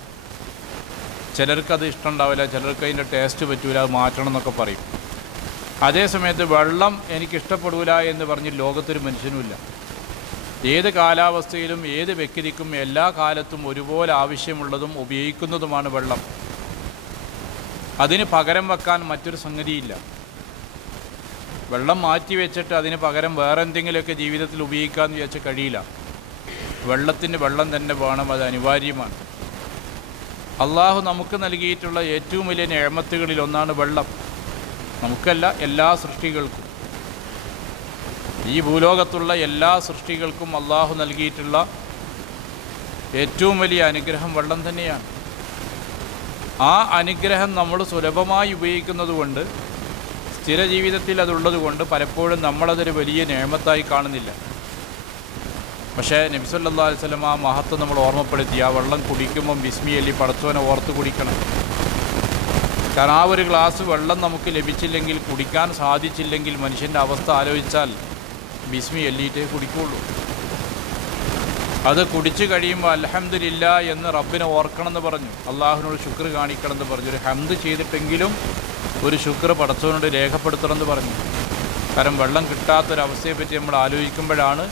ചിലർക്കത് ഇഷ്ടമുണ്ടാവില്ല, ചിലർക്ക് അതിൻ്റെ ടേസ്റ്റ് പറ്റൂല, അത് മാറ്റണം എന്നൊക്കെ പറയും. അതേസമയത്ത് വെള്ളം എനിക്കിഷ്ടപ്പെടില്ല എന്ന് പറഞ്ഞ് ലോകത്തൊരു മനുഷ്യനുമില്ല. ഏത് കാലാവസ്ഥയിലും ഏത് വ്യക്തിക്കും എല്ലാ കാലത്തും ഒരുപോലെ ആവശ്യമുള്ളതും ഉപയോഗിക്കുന്നതുമാണ് വെള്ളം. അതിന് പകരം വെക്കാൻ മറ്റൊരു സംഗതിയില്ല. വെള്ളം മാറ്റി വെച്ചിട്ട് അതിന് പകരം വേറെ എന്തെങ്കിലുമൊക്കെ ജീവിതത്തിൽ ഉപയോഗിക്കാമെന്ന് വിചാരിച്ചാൽ കഴിയില്ല. വെള്ളത്തിന് വെള്ളം തന്നെ വേണം, അത് അനിവാര്യമാണ്. അള്ളാഹു നമുക്ക് നൽകിയിട്ടുള്ള ഏറ്റവും വലിയ നിഅമത്തുകളിൽ ഒന്നാണ് വെള്ളം. നമുക്കല്ല, എല്ലാ സൃഷ്ടികൾക്കും, ഈ ഭൂലോകത്തുള്ള എല്ലാ സൃഷ്ടികൾക്കും അള്ളാഹു നൽകിയിട്ടുള്ള ഏറ്റവും വലിയ അനുഗ്രഹം വെള്ളം തന്നെയാണ്. ആ അനുഗ്രഹം നമ്മൾ സുലഭമായി ഉപയോഗിക്കുന്നത് കൊണ്ട്, സ്ഥിര ജീവിതത്തിൽ അതുള്ളത് കൊണ്ട് പലപ്പോഴും നമ്മളതൊരു വലിയ നിഅമത്തായി കാണുന്നില്ല. പക്ഷേ നബി സല്ലല്ലാഹു അലൈഹി വസല്ലം ആ മഹത്വം നമ്മൾ ഓർമ്മപ്പെടുത്തി. ആ വെള്ളം കുടിക്കുമ്പം ബിസ്മി ചൊല്ലി പടച്ചവനെ ഓർത്ത് കുടിക്കണം. കാരണം ആ ഒരു ഗ്ലാസ് വെള്ളം നമുക്ക് ലഭിച്ചില്ലെങ്കിൽ, കുടിക്കാൻ സാധിച്ചില്ലെങ്കിൽ മനുഷ്യൻ്റെ അവസ്ഥ ആലോചിച്ചാൽ ബിസ്മി ചൊല്ലിയിട്ടേ കുടിക്കുള്ളൂ. അത് കുടിച്ചു കഴിയുമ്പോൾ അൽഹംദുലില്ലാ എന്ന് റബ്ബിനെ ഓർക്കണമെന്ന് പറഞ്ഞു, അള്ളാഹുവിനോട് ശുക്ർ കാണിക്കണമെന്ന് പറഞ്ഞു. ഒരു ഹംദ് ചെയ്തിട്ടെങ്കിലും ഒരു ശുക്ർ പടച്ചവനോട് രേഖപ്പെടുത്തണമെന്ന് പറഞ്ഞു. കാരണം വെള്ളം കിട്ടാത്തൊരവസ്ഥയെപ്പറ്റി നമ്മൾ ആലോചിക്കുമ്പോഴാണ്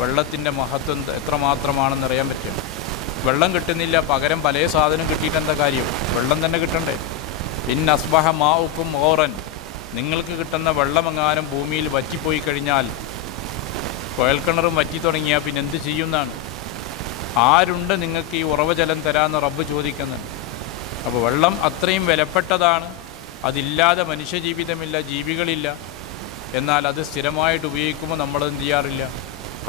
വെള്ളത്തിൻ്റെ മഹത്വം എത്രമാത്രമാണെന്ന് അറിയാൻ പറ്റും. വെള്ളം കിട്ടുന്നില്ല, പകരം പല സാധനം കിട്ടിയിട്ട് എന്താ കാര്യം? വെള്ളം തന്നെ കിട്ടണ്ടേ? അസ്ബഹ മാഉക്കും ഓറൻ, നിങ്ങൾക്ക് കിട്ടുന്ന വെള്ളമെങ്ങാനും ഭൂമിയിൽ വറ്റിപ്പോയി കഴിഞ്ഞാൽ, കുഴൽക്കിണറും വറ്റി തുടങ്ങിയാൽ പിന്നെ എന്ത് ചെയ്യുന്നതാണ്? ആരുണ്ട് നിങ്ങൾക്ക് ഈ ഉറവജലം തരാമെന്ന് റബ്ബ് ചോദിക്കുന്നുണ്ട്. അപ്പോൾ വെള്ളം അത്രയും വിലപ്പെട്ടതാണ്. അതില്ലാതെ മനുഷ്യജീവിതമില്ല, ജീവികളില്ല. എന്നാൽ അത് സ്ഥിരമായിട്ട് ഉപയോഗിക്കുമ്പോൾ നമ്മളെന്ത് ചെയ്യാറില്ല?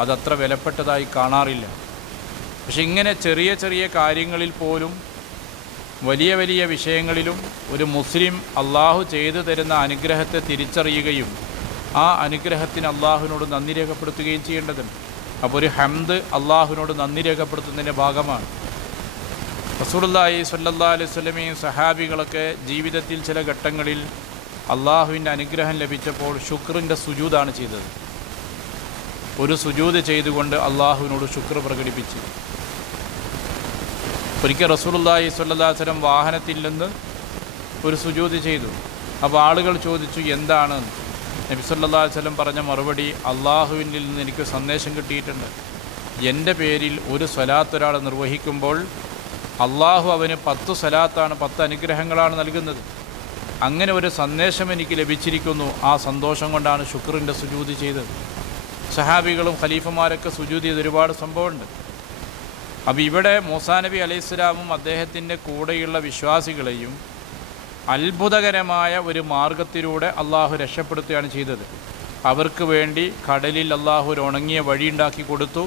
അതത്ര വിലപ്പെട്ടതായി കാണാറില്ല. പക്ഷെ ഇങ്ങനെ ചെറിയ ചെറിയ കാര്യങ്ങളിൽ പോലും വലിയ വലിയ വിഷയങ്ങളിലും ഒരു മുസ്ലിം അള്ളാഹു ചെയ്തു തരുന്ന അനുഗ്രഹത്തെ തിരിച്ചറിയുകയും ആ അനുഗ്രഹത്തിന് അള്ളാഹുവിനോട് നന്ദി രേഖപ്പെടുത്തുകയും ചെയ്യേണ്ടതുണ്ട്. അപ്പോൾ ഒരു ഹംദ് അള്ളാഹുവിനോട് നന്ദി രേഖപ്പെടുത്തുന്നതിൻ്റെ ഭാഗമാണ്. റസൂലുള്ളാഹി സ്വല്ലല്ലാഹു അലൈഹി വസല്ലമയും സഹാബികളൊക്കെ ജീവിതത്തിൽ ചില ഘട്ടങ്ങളിൽ അള്ളാഹുവിൻ്റെ അനുഗ്രഹം ലഭിച്ചപ്പോൾ ശുക്റിൻ്റെ സുജൂദാണ് ചെയ്തത്. ഒരു സുജൂദ് ചെയ്തുകൊണ്ട് അള്ളാഹുവിനോട് ശുക്ർ പ്രകടിപ്പിച്ചു. ഒരിക്കൽ റസൂലുള്ളാഹി സ്വല്ലല്ലാഹു അലൈഹി വസല്ലം വാഹനത്തിൽ നിന്ന് ഒരു സുജൂദ് ചെയ്തു. അപ്പോൾ ആളുകൾ ചോദിച്ചു എന്താണ്? നബി സല്ലല്ലാഹു അലൈഹി വസല്ലം പറഞ്ഞ മറുപടി, അള്ളാഹുവിൽ നിന്ന് എനിക്ക് സന്ദേശം കിട്ടിയിട്ടുണ്ട്. എൻ്റെ പേരിൽ ഒരു സ്വലാത്ത് ഒരാൾ നിർവഹിക്കുമ്പോൾ അള്ളാഹു അവന് 10 സ്വലാത്താണ്, 10 അനുഗ്രഹങ്ങളാണ് നൽകുന്നത്. അങ്ങനെ ഒരു സന്ദേശം എനിക്ക് ലഭിച്ചിരിക്കുന്നു. ആ സന്തോഷം കൊണ്ടാണ് ശുക്റിൻ്റെ സുജൂദ് ചെയ്തത്. സഹാബികളും ഖലീഫമാരൊക്കെ സുജൂദ് ചെയ്ത് ഒരുപാട് സംഭവമുണ്ട്. അപ്പോൾ ഇവിടെ മൂസാ നബി അലൈഹിസ്സലാമും അദ്ദേഹത്തിൻ്റെ കൂടെയുള്ള വിശ്വാസികളെയും അത്ഭുതകരമായ ഒരു മാർഗത്തിലൂടെ അള്ളാഹു രക്ഷപ്പെടുത്തുകയാണ് ചെയ്തത്. അവർക്ക് വേണ്ടി കടലിൽ അള്ളാഹു ഒരു ഉണങ്ങിയ വഴിയുണ്ടാക്കി കൊടുത്തു,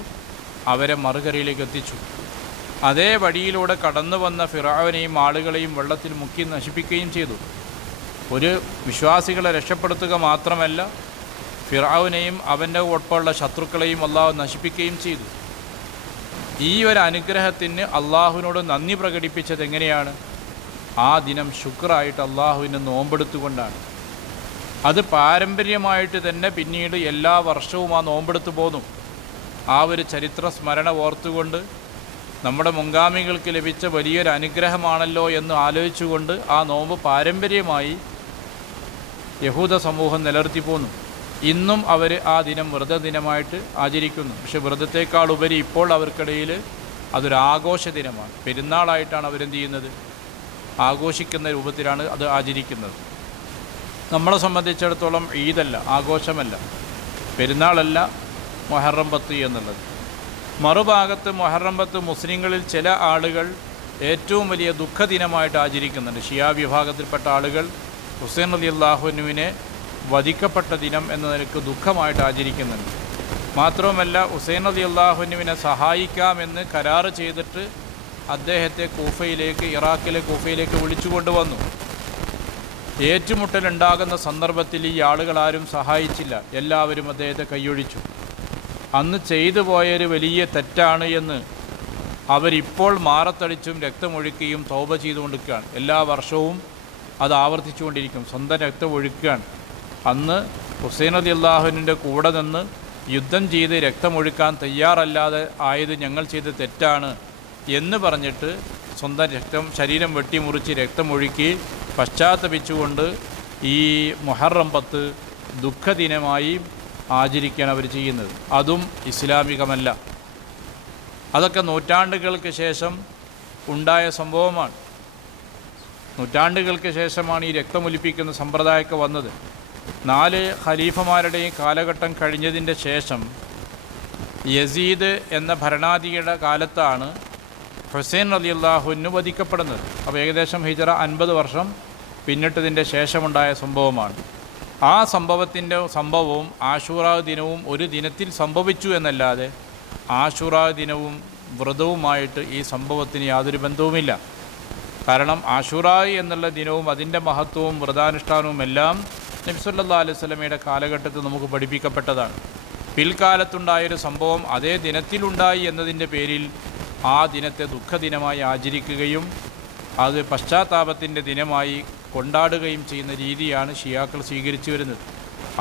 അവരെ മറുകരയിലേക്ക് എത്തിച്ചു. അതേ വഴിയിലൂടെ കടന്നു വന്ന ഫിറഔനെയും ആളുകളെയും വെള്ളത്തിൽ മുക്കി നശിപ്പിക്കുകയും ചെയ്തു. ഒരു വിശ്വാസികളെ രക്ഷപ്പെടുത്തുക മാത്രമല്ല, ഫിറഔനെയും അവൻ്റെ ഒപ്പമുള്ള ശത്രുക്കളെയും അള്ളാഹു നശിപ്പിക്കുകയും ചെയ്തു. ഈ ഒരു അനുഗ്രഹത്തിന് അള്ളാഹുവിനോട് നന്ദി പ്രകടിപ്പിച്ചത് എങ്ങനെയാണ്? ആ ദിനം ശുക്റായിട്ട് അള്ളാഹുവിനെ നോമ്പെടുത്തുകൊണ്ടാണ്. അത് പാരമ്പര്യമായിട്ട് തന്നെ പിന്നീട് എല്ലാ വർഷവും ആ നോമ്പെടുത്തു പോന്നു. ആ ഒരു ചരിത്ര സ്മരണ ഓർത്തുകൊണ്ട് നമ്മുടെ മുൻഗാമികൾക്ക് ലഭിച്ച വലിയൊരു അനുഗ്രഹമാണല്ലോ എന്ന് ആലോചിച്ചുകൊണ്ട് ആ നോമ്പ് പാരമ്പര്യമായി യഹൂദ സമൂഹം നിലനിർത്തി പോന്നു. ഇന്നും അവർ ആ ദിനം വ്രതദിനമായിട്ട് ആചരിക്കുന്നു. പക്ഷെ വ്രതത്തേക്കാൾ ഉപരി ഇപ്പോൾ അവർക്കിടയിൽ അതൊരു ആഘോഷ ദിനമാണ്. പെരുന്നാളായിട്ടാണ് അവരെന്ത് ചെയ്യുന്നത്? ആഘോഷിക്കുന്ന രൂപത്തിലാണ് അത് ആചരിക്കുന്നത്. നമ്മളെ സംബന്ധിച്ചിടത്തോളം ഈദല്ല, ആഘോഷമല്ല, പെരുന്നാളല്ല മുഹറം 10 എന്നുള്ളത്. മറുഭാഗത്ത് മുഹറം 10 മുസ്ലിങ്ങളിൽ ചില ആളുകൾ ഏറ്റവും വലിയ ദുഃഖദിനമായിട്ട് ആചരിക്കുന്നുണ്ട്. ഷിയാ വിഭാഗത്തിൽപ്പെട്ട ആളുകൾ ഹുസൈൻ റളിയല്ലാഹു അൻഹുവിനെ വധിക്കപ്പെട്ട ദിനം എന്ന നിലയ്ക്ക് ദുഃഖമായിട്ട് ആചരിക്കുന്നുണ്ട്. മാത്രവുമല്ല, ഹുസൈൻ റളിയല്ലാഹു അൻഹുവിനെ സഹായിക്കാമെന്ന് കരാറ് ചെയ്തിട്ട് അദ്ദേഹത്തെ കൂഫയിലേക്ക്, ഇറാഖിലെ കൂഫയിലേക്ക് വിളിച്ചു കൊണ്ടുവന്നു. ഏറ്റുമുട്ടലുണ്ടാകുന്ന സന്ദർഭത്തിൽ ഈ ആളുകളാരും സഹായിച്ചില്ല, എല്ലാവരും അദ്ദേഹത്തെ കൈയൊഴിച്ചു. അന്ന് ചെയ്തു പോയൊരു വലിയ തെറ്റാണ് എന്ന് അവരിപ്പോൾ മാറത്തടിച്ചും രക്തമൊഴുക്കുകയും തൗബ ചെയ്തുകൊണ്ടിരിക്കുകയാണ്. എല്ലാ വർഷവും അത് ആവർത്തിച്ചുകൊണ്ടിരിക്കും, സ്വന്തം രക്തമൊഴുക്കുകയാണ്. അന്ന് ഹുസൈൻ റളിയല്ലാഹുവിൻ്റെ കൂടെ നിന്ന് യുദ്ധം ചെയ്ത് രക്തമൊഴുക്കാൻ തയ്യാറല്ലാതെ ആയത് ഞങ്ങൾ ചെയ്ത തെറ്റാണ് എന്ന് പറഞ്ഞിട്ട് സ്വന്തം ശരീരം വെട്ടിമുറിച്ച് രക്തമൊഴുക്കി പശ്ചാത്തപിച്ചുകൊണ്ട് ഈ മുഹറം 10 ദുഃഖദിനമായി ആചരിക്കുകയാണ് അവർ ചെയ്യുന്നത്. അതും ഇസ്ലാമികമല്ല. അതൊക്കെ നൂറ്റാണ്ടുകൾക്ക് ശേഷം ഉണ്ടായ സംഭവമാണ്. നൂറ്റാണ്ടുകൾക്ക് ശേഷമാണ് ഈ രക്തമൊലിപ്പിക്കുന്ന സമ്പ്രദായമൊക്കെ വന്നത്. 4 ഖലീഫമാരുടെയും കാലഘട്ടം കഴിഞ്ഞതിൻ്റെ ശേഷം യസീദ് എന്ന ഭരണാധികാരിയുടെ കാലത്താണ് ഹുസൈൻ റളിയല്ലാഹു അൻഹു വധിക്കപ്പെടുന്നത്. അപ്പോൾ ഏകദേശം ഹിജറ 50 വർഷം പിന്നിട്ടതിൻ്റെ ശേഷമുണ്ടായ സംഭവമാണ്. ആ സംഭവവും ആശൂറാ ദിനവും ഒരു ദിനത്തിൽ സംഭവിച്ചു എന്നല്ലാതെ ആശൂറാ ദിനവും വ്രതവുമായിട്ട് ഈ സംഭവത്തിന് യാതൊരു ബന്ധവുമില്ല. കാരണം ആശൂറാ എന്നുള്ള ദിനവും അതിൻ്റെ മഹത്വവും വ്രതാനുഷ്ഠാനവും എല്ലാം നബി സല്ലല്ലാഹു അലൈഹി വസല്ലമയുടെ കാലഘട്ടത്തിൽ നമുക്ക് പഠിപ്പിക്കപ്പെട്ടതാണ്. പിൽക്കാലത്തുണ്ടായൊരു സംഭവം അതേ ദിനത്തിലുണ്ടായി എന്നതിൻ്റെ പേരിൽ ആ ദിനത്തെ ദുഃഖദിനമായി ആചരിക്കുകയും അത് പശ്ചാത്താപത്തിൻ്റെ ദിനമായി കൊണ്ടാടുകയും ചെയ്യുന്ന രീതിയാണ് ഷിയാക്കൾ സ്വീകരിച്ചു വരുന്നത്.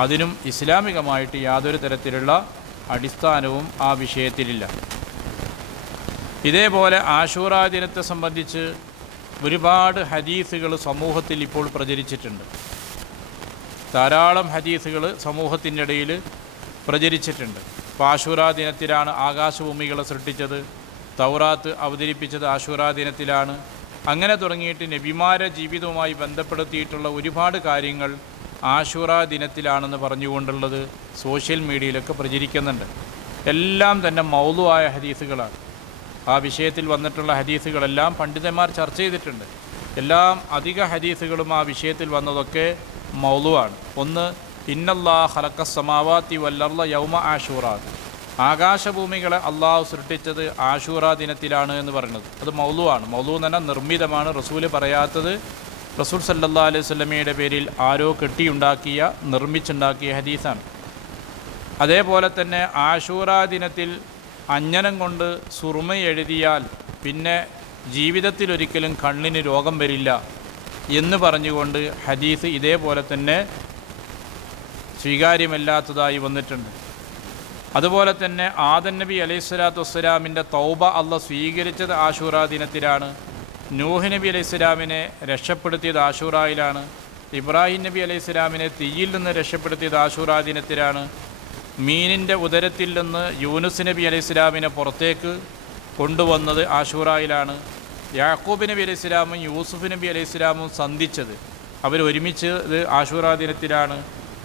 അതിനും ഇസ്ലാമികമായിട്ട് യാതൊരു തരത്തിലുള്ള അടിസ്ഥാനവും ആ വിഷയത്തിലില്ല. ഇതേപോലെ ആശൂറാ ദിനത്തെ സംബന്ധിച്ച് ഒരുപാട് ഹദീസുകൾ സമൂഹത്തിൽ ഇപ്പോൾ പ്രചരിച്ചിട്ടുണ്ട്. ധാരാളം ഹദീസുകൾ സമൂഹത്തിൻ്റെ ഇടയിൽ പ്രചരിച്ചിട്ടുണ്ട്. അപ്പോൾ ആശൂറാ ദിനത്തിലാണ് ആകാശഭൂമികളെ സൃഷ്ടിച്ചത്, തൗറാത്ത് അവതരിപ്പിച്ചത് ആശൂറാ ദിനത്തിലാണ്. അങ്ങനെ തുടങ്ങിയിട്ട് നബിമാരെ ജീവിതവുമായി ബന്ധപ്പെടുത്തിയിട്ടുള്ള ഒരുപാട് കാര്യങ്ങൾ ആശൂറാ ദിനത്തിലാണെന്ന് പറഞ്ഞുകൊണ്ടുള്ളത് സോഷ്യൽ മീഡിയയിലൊക്കെ പ്രചരിക്കുന്നുണ്ട്. എല്ലാം തന്നെ മൗലുവായ ഹദീസുകളാണ്. ആ വിഷയത്തിൽ വന്നിട്ടുള്ള ഹദീസുകളെല്ലാം പണ്ഡിതന്മാർ ചർച്ച ചെയ്തിട്ടുണ്ട്. എല്ലാം അധിക ഹദീസുകളും ആ വിഷയത്തിൽ വന്നതൊക്കെ മൗലുവാണ്. ഒന്ന്, ഇന്നല്ലാഹ് ഖലഖസ് സമാവാതി വല്ലർള യൗമ ആശൂറാ, ആകാശഭൂമികളെ അള്ളാഹു സൃഷ്ടിച്ചത് ആശൂറാ ദിനത്തിലാണ് എന്ന് പറയുന്നത് അത് മൗലുവാണ്. മൗലു എന്ന് പറഞ്ഞാൽ നിർമ്മിതമാണ്. റസൂല് പറയാത്തത് റസൂൽ സല്ലല്ലാഹു അലൈഹി വസല്ലമയുടെ പേരിൽ ആരോ കെട്ടിയുണ്ടാക്കിയ നിർമ്മിച്ചുണ്ടാക്കിയ ഹദീസാണ്. അതേപോലെ തന്നെ ആശൂറാ ദിനത്തിൽ അഞ്ജനം കൊണ്ട് സുറുമ എഴുതിയാൽ പിന്നെ ജീവിതത്തിലൊരിക്കലും കണ്ണിന് രോഗം വരില്ല എന്ന് പറഞ്ഞുകൊണ്ട് ഹദീസ് ഇതേപോലെ തന്നെ സ്വീകാര്യമല്ലാത്തതായി വന്നിട്ടുണ്ട്. അതുപോലെ തന്നെ ആദം നബി അലൈഹിസ്സലാത്തു വസ്സലാമിൻ്റെ തൗബ അള്ളാഹ് സ്വീകരിച്ചത് ആശൂറാ ദിനത്തിലാണ്. നൂഹ് നബി അലൈഹിസ്സലാമിനെ രക്ഷപ്പെടുത്തിയത് ആശൂറായിലാണ്. ഇബ്രാഹിം നബി അലൈഹിസ്സലാമിനെ തീയിൽ നിന്ന് രക്ഷപ്പെടുത്തിയത് ആശൂറാ ദിനത്തിലാണ്. മീനിൻ്റെ ഉദരത്തിൽ നിന്ന് യൂനുസ് നബി അലൈഹിസ്സലാമിനെ പുറത്തേക്ക് കൊണ്ടുവന്നത് ആശൂറായിലാണ്. യാക്കൂബ് നബി അലൈഹിസ്സലാമും യൂസുഫ് നബി അലൈഹിസ്സലാമും സന്ധിച്ചത് അവരൊരുമിച്ചത് ആശൂറാ ദിനത്തിലാണ്.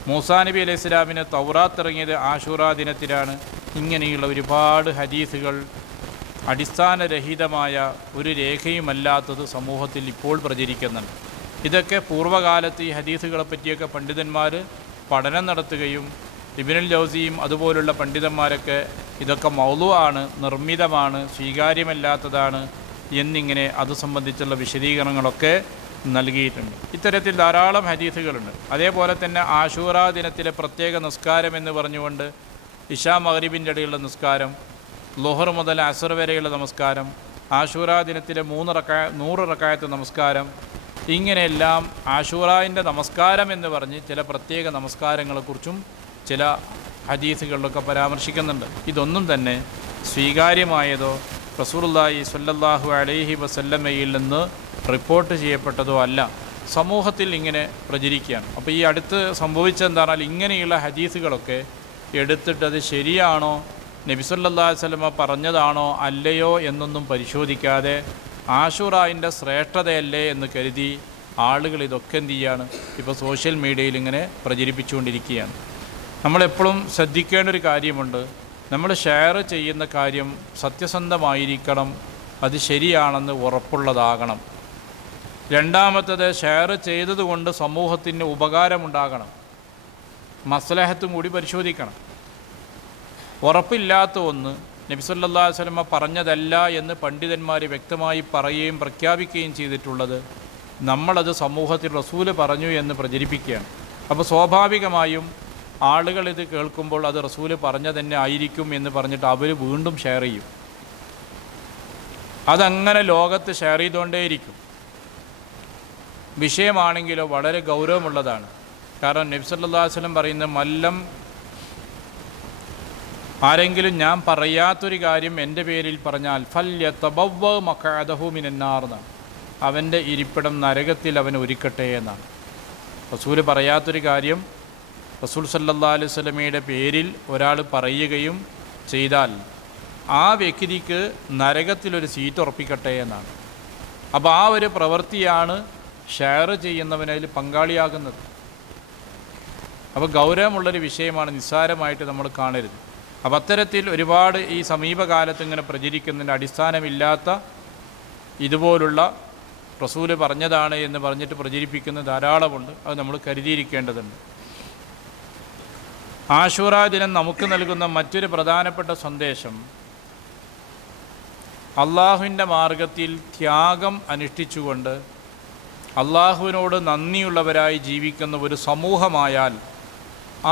മൂസാ നബി അലൈഹിസ്സലാമിന് തൗറാത്ത് ഇറങ്ങിയത് ആശൂറാ ദിനത്തിലാണ്. ഇങ്ങനെയുള്ള ഒരുപാട് ഹദീസുകൾ അടിസ്ഥാനരഹിതമായ ഒരു രേഖയുമല്ലാത്തത് സമൂഹത്തിൽ ഇപ്പോൾ പ്രചരിക്കുന്നുണ്ട്. ഇതൊക്കെ പൂർവ്വകാലത്ത് ഈ ഹദീസുകളെ പറ്റിയൊക്കെ പണ്ഡിതന്മാർ പഠനം നടത്തുകയും ഇബ്നുൽ ജൗസിയും അതുപോലുള്ള പണ്ഡിതന്മാരൊക്കെ ഇതൊക്കെ മൗലുവാണ്, നിർമ്മിതമാണ്, സ്വീകാര്യമല്ലാത്തതാണ് എന്നിങ്ങനെ അത് സംബന്ധിച്ചുള്ള വിശദീകരണങ്ങളൊക്കെ നൽകിയിട്ടുണ്ട്. ഇത്തരത്തിൽ ധാരാളം ഹദീസുകളുണ്ട്. അതേപോലെ തന്നെ ആശൂറാ ദിനത്തിലെ പ്രത്യേക നിസ്കാരം എന്ന് പറഞ്ഞുകൊണ്ട് ഇശാ മഗ്രിബിൻ്റെ ഇടയിലുള്ള നിസ്കാരം, ളുഹർ മുതൽ അസർ വരെയുള്ള നമസ്കാരം, ആശൂറാ ദിനത്തിലെ 100 റക്അത്ത് നമസ്കാരം, ഇങ്ങനെയെല്ലാം ആശൂറായിൻ്റെ നമസ്കാരം എന്ന് പറഞ്ഞ് ചില പ്രത്യേക നമസ്കാരങ്ങളെക്കുറിച്ചും ചില ഹദീസുകളിലൊക്കെ പരാമർശിക്കുന്നുണ്ട്. ഇതൊന്നും തന്നെ സ്വീകാര്യമായതോ റസൂലുള്ളാഹി സ്വല്ലല്ലാഹു അലൈഹി വസല്ലമയിൽ നിന്ന് റിപ്പോർട്ട് ചെയ്യപ്പെട്ടതോ അല്ല, സമൂഹത്തിൽ ഇങ്ങനെ പ്രചരിക്കുകയാണ്. അപ്പോൾ ഈ അടുത്ത് സംഭവിച്ചെന്താണെന്നാൽ ഇങ്ങനെയുള്ള ഹദീസുകളൊക്കെ എടുത്തിട്ട് അത് ശരിയാണോ, നബി സല്ലല്ലാഹു അലൈഹി വസല്ലമ പറഞ്ഞതാണോ അല്ലയോ എന്നൊന്നും പരിശോധിക്കാതെ ആശൂറായിൻ്റെ ശ്രേഷ്ഠതയല്ലേ എന്ന് കരുതി ആളുകൾ ഇതൊക്കെ എന്ത് ചെയ്യാണ്, ഇപ്പോൾ സോഷ്യൽ മീഡിയയിൽ ഇങ്ങനെ പ്രചരിപ്പിച്ചുകൊണ്ടിരിക്കുകയാണ്. നമ്മളെപ്പോഴും ശ്രദ്ധിക്കേണ്ട ഒരു കാര്യമുണ്ട്. നമ്മൾ ഷെയർ ചെയ്യുന്ന കാര്യം സത്യസന്ധമായിരിക്കണം, അത് ശരിയാണെന്ന് ഉറപ്പുള്ളതാകണം. രണ്ടാമത്തത്, ഷെയർ ചെയ്തതുകൊണ്ട് സമൂഹത്തിന് ഉപകാരമുണ്ടാകണം, മസ്ലഹത്തും കൂടി പരിശോധിക്കണം. ഉറപ്പില്ലാത്ത ഒന്ന് നബി സല്ലല്ലാഹു അലൈഹി വസല്ലമ പറഞ്ഞതല്ല എന്ന് പണ്ഡിതന്മാർ വ്യക്തമായി പറയുകയും പ്രഖ്യാപിക്കുകയും ചെയ്തിട്ടുള്ളത് നമ്മളത് സമൂഹത്തിൽ റസൂല് പറഞ്ഞു എന്ന് പ്രചരിപ്പിക്കുകയാണ്. അപ്പോൾ സ്വാഭാവികമായും ആളുകൾ ഇത് കേൾക്കുമ്പോൾ അത് റസൂല് പറഞ്ഞ തന്നെ ആയിരിക്കും എന്ന് പറഞ്ഞിട്ട് അവർ വീണ്ടും ഷെയർ ചെയ്യും. അതങ്ങനെ ലോകത്ത് ഷെയർ ചെയ്തുകൊണ്ടേയിരിക്കും. വിഷയമാണെങ്കിലോ വളരെ ഗൗരവമുള്ളതാണ്. കാരണം നബി സല്ലല്ലാഹു അലൈഹി വസല്ലം പറയുന്ന മല്ലം, ആരെങ്കിലും ഞാൻ പറയാത്തൊരു കാര്യം എൻ്റെ പേരിൽ പറഞ്ഞാൽ ഫല്യതബവ്വ മഖഅദഹു മിനന്നാർ എന്നാണ്, അവൻ്റെ ഇരിപ്പിടം നരകത്തിൽ അവൻ ഒരുക്കട്ടെ എന്നാണ്. റസൂല് പറയാത്തൊരു കാര്യം റസൂൽ സല്ലല്ലാഹു അലൈഹി വസല്ലമയുടെ പേരിൽ ഒരാൾ പറയുകയും ചെയ്താൽ ആ വ്യക്തിക്ക് നരകത്തിലൊരു സീറ്റ് ഉറപ്പിക്കട്ടെ എന്നാണ്. അപ്പോൾ ആ ഒരു പ്രവൃത്തിയാണ് ഷെയർ ചെയ്യുന്നവനതിൽ പങ്കാളിയാകുന്നത്. അപ്പോൾ ഗൗരവമുള്ളൊരു വിഷയമാണ്, നിസ്സാരമായിട്ട് നമ്മൾ കാണരുത്. അപ്പം അത്തരത്തിൽ ഒരുപാട് ഈ സമീപകാലത്ത് ഇങ്ങനെ പ്രചരിക്കുന്നതിൻ്റെ അടിസ്ഥാനമില്ലാത്ത ഇതുപോലുള്ള റസൂല് പറഞ്ഞതാണ് എന്ന് പറഞ്ഞിട്ട് പ്രചരിപ്പിക്കുന്ന ധാരാളമുണ്ട്. അത് നമ്മൾ കരുതിയിരിക്കേണ്ടതുണ്ട്. ആശൂറാ ദിനം നമുക്ക് നൽകുന്ന മറ്റൊരു പ്രധാനപ്പെട്ട സന്ദേശം, അള്ളാഹുവിൻ്റെ മാർഗത്തിൽ ത്യാഗം അനുഷ്ഠിച്ചുകൊണ്ട് അള്ളാഹുവിനോട് നന്ദിയുള്ളവരായി ജീവിക്കുന്ന ഒരു സമൂഹമായാൽ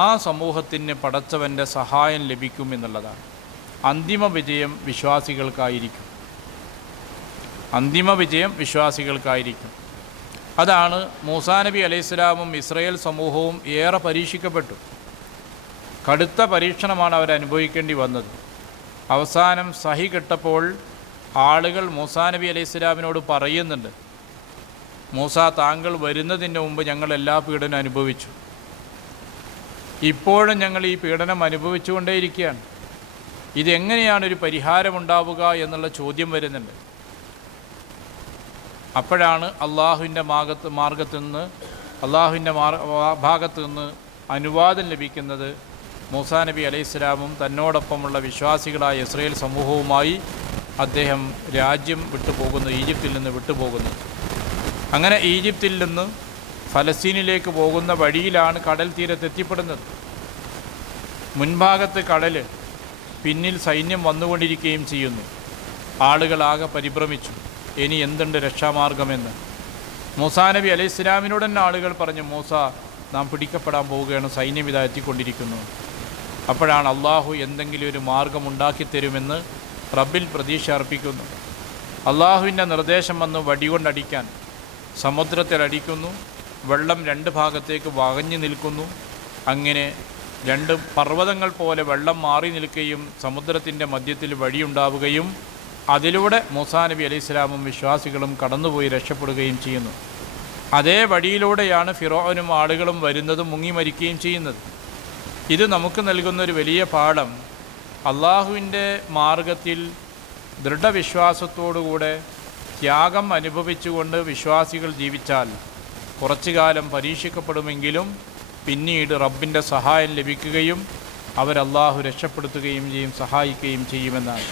ആ സമൂഹത്തിന് പടച്ചവൻ്റെ സഹായം ലഭിക്കും എന്നുള്ളതാണ്. അന്തിമ വിജയം വിശ്വാസികൾക്കായിരിക്കും. അന്തിമ വിജയം വിശ്വാസികൾക്കായിരിക്കും. അതാണ് മൂസാ നബി അലൈഹിസ്സലാമും ഇസ്രായേൽ സമൂഹവും ഏറെ പരീക്ഷിക്കപ്പെട്ടു. കടുത്ത പരീക്ഷണമാണ് അവരനുഭവിക്കേണ്ടി വന്നത്. അവസാനം സഹി കെട്ടപ്പോൾ ആളുകൾ മൂസാ നബി അലൈഹിസ്സലാമിനോട് പറയുന്നുണ്ട്, മൂസ, താങ്കൾ വരുന്നതിന് മുമ്പ് ഞങ്ങൾ എല്ലാ പീഡനം അനുഭവിച്ചു, ഇപ്പോഴും ഞങ്ങൾ ഈ പീഡനം അനുഭവിച്ചുകൊണ്ടേയിരിക്കുകയാണ്. ഇതെങ്ങനെയാണ് ഒരു പരിഹാരമുണ്ടാവുക എന്നുള്ള ചോദ്യം വരുന്നുണ്ട്. അപ്പോഴാണ് അള്ളാഹുവിൻ്റെ ഭാഗത്തു നിന്ന് അനുവാദം ലഭിക്കുന്നത്. മൂസാ നബി അലൈഹിസ്സലാമും തന്നോടൊപ്പമുള്ള വിശ്വാസികളായ ഇസ്രായേൽ സമൂഹവുമായി അദ്ദേഹം രാജ്യം വിട്ടുപോകുന്നു, ഈജിപ്തിൽ നിന്ന് വിട്ടുപോകുന്നു. അങ്ങനെ ഈജിപ്തിൽ നിന്ന് ഫലസ്തീനിലേക്ക് പോകുന്ന വഴിയിലാണ് കടൽ തീരത്തെത്തിപ്പെടുന്നത്. മുൻഭാഗത്ത് കടൽ, പിന്നിൽ സൈന്യം വന്നുകൊണ്ടിരിക്കുകയും ചെയ്യുന്നു. ആളുകളാകെ പരിഭ്രമിച്ചു. ഇനി എന്തുണ്ട് രക്ഷാമാർഗമെന്ന്. മൂസാ നബി അലൈഹി സ്വലാമിനോട് തന്നെ ആളുകൾ പറഞ്ഞു, മൂസ, നാം പിടിക്കപ്പെടാൻ പോവുകയാണ്, സൈന്യം ഇതാ എത്തിക്കൊണ്ടിരിക്കുന്നു. അപ്പോഴാണ് അള്ളാഹു എന്തെങ്കിലും ഒരു മാർഗം ഉണ്ടാക്കിത്തരുമെന്ന് റബ്ബിൽ പ്രതീക്ഷ അർപ്പിക്കുന്നു. അള്ളാഹുവിൻ്റെ നിർദ്ദേശം വന്ന് വടികൊണ്ടടിക്കാൻ സമുദ്രത്തിലടിക്കുന്നു. വെള്ളം രണ്ട് ഭാഗത്തേക്ക് വകഞ്ഞു നിൽക്കുന്നു. അങ്ങനെ രണ്ട് പർവ്വതങ്ങൾ പോലെ വെള്ളം മാറി നിൽക്കുകയും സമുദ്രത്തിൻ്റെ മധ്യത്തിൽ വഴിയുണ്ടാവുകയും അതിലൂടെ മൂസാ നബി അലൈഹി സ്വലാമും വിശ്വാസികളും കടന്നുപോയി രക്ഷപ്പെടുകയും ചെയ്യുന്നു. അതേ വഴിയിലൂടെയാണ് ഫിറോനും ആളുകളും വരുന്നതും മുങ്ങി മരിക്കുകയും ചെയ്യുന്നത്. ഇത് നമുക്ക് നൽകുന്നൊരു വലിയ പാഠം, അള്ളാഹുവിൻ്റെ മാർഗത്തിൽ ദൃഢവിശ്വാസത്തോടുകൂടെ ത്യാഗം അനുഭവിച്ചുകൊണ്ട് വിശ്വാസികൾ ജീവിച്ചാൽ കുറച്ചു കാലം പരീക്ഷിക്കപ്പെടുമെങ്കിലും പിന്നീട് റബ്ബിൻ്റെ സഹായം ലഭിക്കുകയും അവരല്ലാഹു രക്ഷപ്പെടുത്തുകയും ചെയ്യും, സഹായിക്കുകയും ചെയ്യുമെന്നാണ്.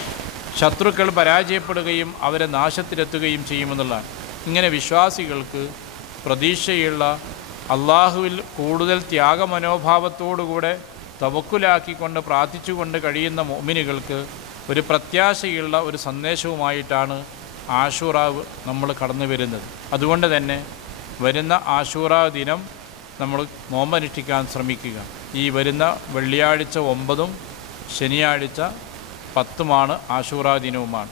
ശത്രുക്കൾ പരാജയപ്പെടുകയും അവരെ നാശത്തിലെത്തുകയും ചെയ്യുമെന്നുള്ളതാണ്. ഇങ്ങനെ വിശ്വാസികൾക്ക് പ്രതീക്ഷയുള്ള, അള്ളാഹുവിൽ കൂടുതൽ ത്യാഗമനോഭാവത്തോടുകൂടെ തവക്കുലാക്കിക്കൊണ്ട് പ്രാർത്ഥിച്ചുകൊണ്ട് കഴിയുന്ന മുഅ്മിനുകൾക്ക് ഒരു പ്രത്യാശയുള്ള ഒരു സന്ദേശവുമായിട്ടാണ് ആശൂറ നമ്മൾ കടന്നു വരുന്നത്. അതുകൊണ്ട് തന്നെ വരുന്ന ആശൂറ ദിനം നമ്മൾ നോമ്പനുഷ്ഠിക്കാൻ ശ്രമിക്കുക. ഈ വരുന്ന വെള്ളിയാഴ്ച 9-ഉം ശനിയാഴ്ച 10-ഉമാണ് ആശൂറ ദിനവുമാണ്.